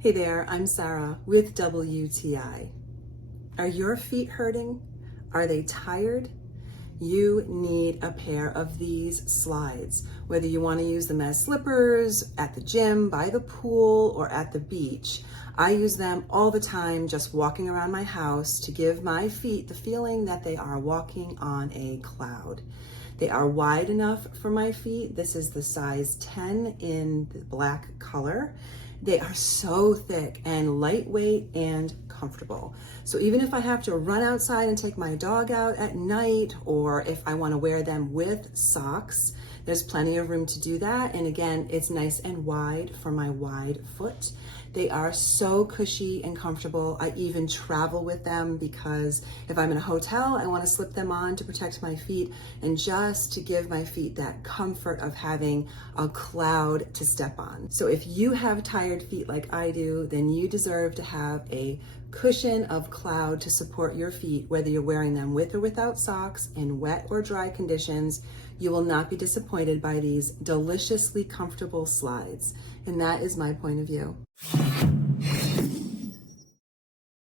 Hey there, I'm Sarah with WTI. Are your feet hurting? Are they tired? You need a pair of these slides, whether you want to use them as slippers, at the gym, by the pool, or at the beach. I use them all the time just walking around my house to give my feet the feeling that they are walking on a cloud. They are wide enough for my feet. This is the size 10 in the black color. They are so thick and lightweight and comfortable. So even if I have to run outside and take my dog out at night, or if I want to wear them with socks, there's plenty of room to do that. And again, it's nice and wide for my wide foot. They are so cushy and comfortable. I even travel with them because if I'm in a hotel, I want to slip them on to protect my feet and just to give my feet that comfort of having a cloud to step on. So if you have tired feet like I do, then you deserve to have a cushion of cloud to support your feet, whether you're wearing them with or without socks in wet or dry conditions. You will not be disappointed by these deliciously comfortable slides. And that is my point of view.